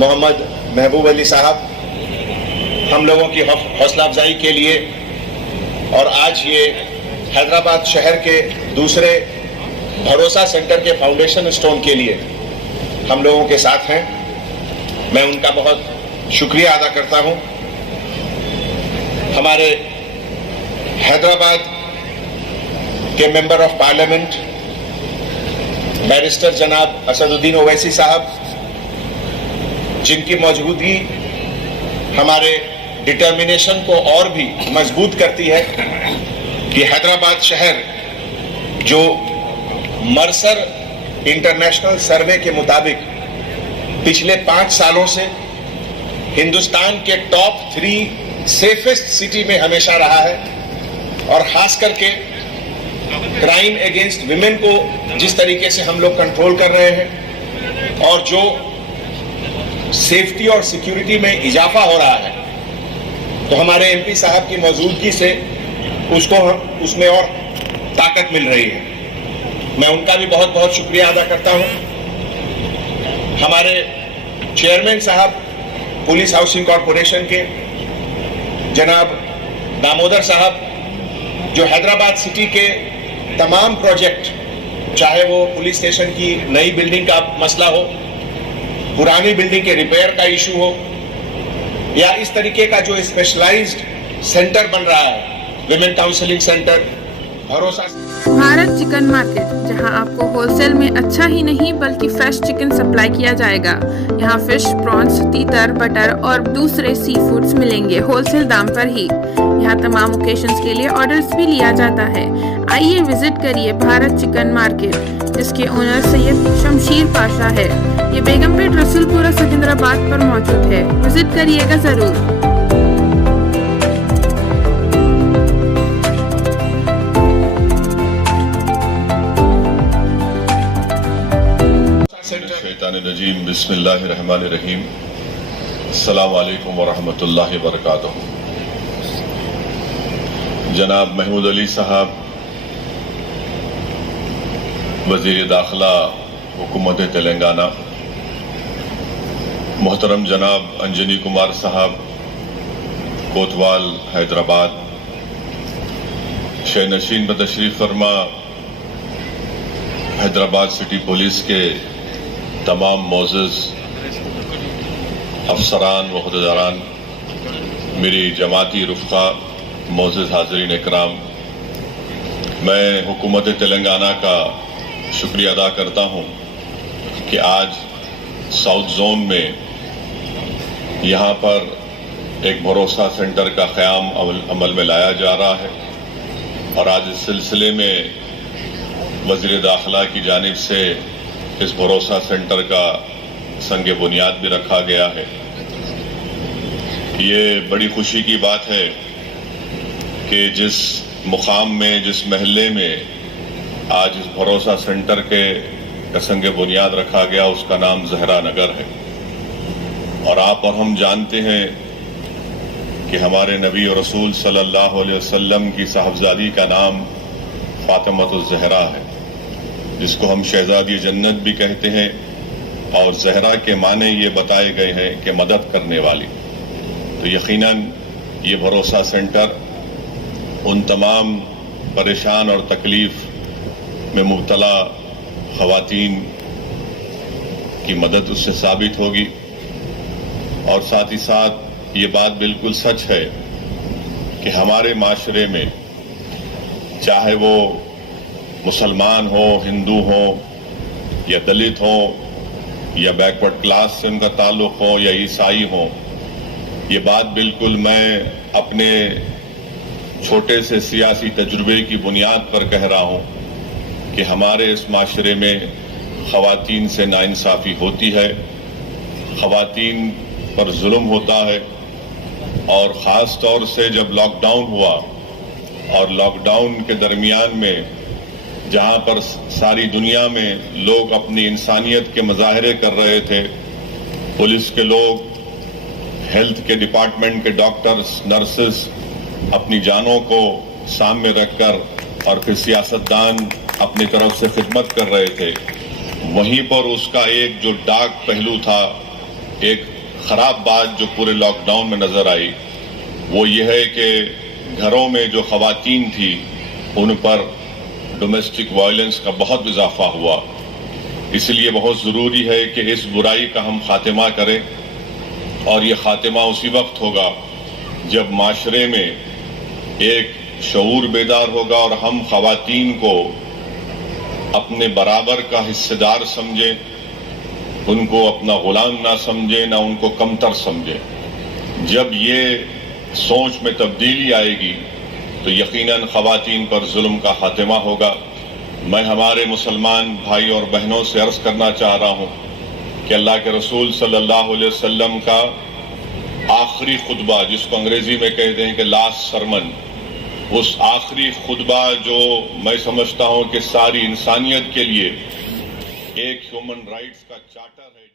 मोहम्मद महबूब अली साहब हम लोगों की हौसला अफजाई के लिए और आज ये हैदराबाद शहर के दूसरे भरोसा सेंटर के फाउंडेशन स्टोन के लिए हम लोगों के साथ हैं। मैं उनका बहुत शुक्रिया अदा करता हूं। हमारे हैदराबाद के मेंबर ऑफ पार्लियामेंट बैरिस्टर जनाब असदुद्दीन ओवैसी साहब, जिनकी मौजूदगी हमारे डिटर्मिनेशन को और भी मजबूत करती है कि हैदराबाद शहर जो मर्सर इंटरनेशनल सर्वे के मुताबिक पिछले 5 सालों से हिंदुस्तान के टॉप 3 सेफेस्ट सिटी में हमेशा रहा है, और खास करके क्राइम अगेंस्ट विमेन को जिस तरीके से हम लोग कंट्रोल कर रहे हैं और जो सेफ्टी और सिक्योरिटी में इजाफा हो रहा है, तो हमारे एमपी साहब की मौजूदगी से उसमें और ताकत मिल रही है। मैं उनका भी बहुत बहुत शुक्रिया अदा करता हूं। हमारे चेयरमैन साहब पुलिस हाउसिंग कॉरपोरेशन के जनाब दामोदर साहब, जो हैदराबाद सिटी के तमाम प्रोजेक्ट, चाहे वो पुलिस स्टेशन की नई बिल्डिंग का मसला हो, पुरानी बिल्डिंग के रिपेयर का इशू हो, या इस तरीके का जो स्पेशलाइज्ड सेंटर बन रहा है, विमेन काउंसलिंग सेंटर, भरोसा। भारत चिकन मार्केट, जहां आपको होलसेल में अच्छा ही नहीं बल्कि फ्रेश चिकन सप्लाई किया जाएगा। यहां फिश, प्रॉन्स, तीतर, बटर और दूसरे सी फूड्स मिलेंगे होलसेल दाम पर ही। यहां तमाम ओकेशंस के लिए ऑर्डर्स भी लिया जाता है। आइए विजिट करिए भारत चिकन मार्केट, जिसके ओनर सैयद शमशीर पाशा है। ये बेगमपेट, रसूलपुरा, सिकंदराबाद पर मौजूद है। विजिट करिएगा जरूर। शैतानिर्रजीम, बिस्मिल्लाहिर्रहमानिर्रहीम, अस्सलामु अलैकुम वरहमतुल्लाहि वबरकातुहू। जनाब महमूद अली साहब, वज़ीर दाखिला हुकूमत तेलंगाना, मोहतरम जनाब अंजनी कुमार साहब, कोतवाल हैदराबाद, शहनशीन पर तशरीफ फरमा हैदराबाद सिटी पुलिस के तमाम मोअज़्ज़ज़ अफसरान व अहदेदारान, मेरी जमाती रुफ़क़ा, मोअज़्ज़ज़ हाज़रीन इकराम, मैं हुकूमत तेलंगाना का शुक्रिया अदा करता हूँ कि आज साउथ जोन में यहाँ पर एक भरोसा सेंटर का क़याम अमल में लाया जा रहा है, और आज इस सिलसिले में वज़ीर दाखिला की जानिब से इस भरोसा सेंटर का संग बुनियाद भी रखा गया है। ये बड़ी खुशी की बात है कि जिस मुकाम में, जिस महल्ले में आज इस भरोसा सेंटर के संग बुनियाद रखा गया, उसका नाम ज़हरा नगर है। और आप और हम जानते हैं कि हमारे नबी और रसूल सल्लल्लाहु अलैहि वसल्लम की साहबजादी का नाम फातिमतुज़ ज़हरा है, जिसको हम शहजादी जन्नत भी कहते हैं, और ज़हरा के माने ये बताए गए हैं कि मदद करने वाली। तो यकीनन ये भरोसा सेंटर उन तमाम परेशान और तकलीफ में मुब्तला ख़वातीन की मदद उससे साबित होगी। और साथ ही साथ ये बात बिल्कुल सच है कि हमारे माशरे में, चाहे वो मुसलमान हो, हिंदू हो, या दलित हो, या बैकवर्ड क्लास से उनका ताल्लुक़ हो, या ईसाई हो, ये बात बिल्कुल मैं अपने छोटे से सियासी तजुर्बे की बुनियाद पर कह रहा हूँ कि हमारे इस माशरे में ख़वातीन से नाइंसाफ़ी होती है, ख़वातीन पर जुल्म होता है। और ख़ास तौर से जब लॉकडाउन हुआ, और लॉकडाउन के दरमियान में जहाँ पर सारी दुनिया में लोग अपनी इंसानियत के मुजाहरे कर रहे थे, पुलिस के लोग, हेल्थ के डिपार्टमेंट के डॉक्टर्स, नर्सेस अपनी जानों को सामने रखकर, और फिर सियासतदान अपनी तरफ से खिदमत कर रहे थे, वहीं पर उसका एक जो डार्क पहलू था ایک خراب بات جو پورے لاک ڈاؤن میں نظر آئی وہ یہ ہے کہ گھروں میں جو خواتین تھی ان پر ڈومیسٹک وائلنس کا بہت اضافہ ہوا. اس لیے بہت ضروری ہے کہ اس برائی کا ہم خاتمہ کریں، اور یہ خاتمہ اسی وقت ہوگا جب معاشرے میں ایک شعور بیدار ہوگا اور ہم خواتین کو اپنے برابر کا حصہ دار سمجھیں، ان کو اپنا غلام نہ سمجھیں، نہ ان کو کمتر سمجھیں. جب یہ سوچ میں تبدیلی آئے گی تو یقیناً خواتین پر ظلم کا خاتمہ ہوگا. میں ہمارے مسلمان بھائی اور بہنوں سے عرض کرنا چاہ رہا ہوں کہ اللہ کے رسول صلی اللہ علیہ وسلم کا آخری خطبہ، جس کو انگریزی میں کہتے ہیں کہ لاسٹ سرمن، اس آخری خطبہ جو میں سمجھتا ہوں کہ ساری انسانیت کے لیے ایک ہیومن رائٹس کا چارٹر ہے.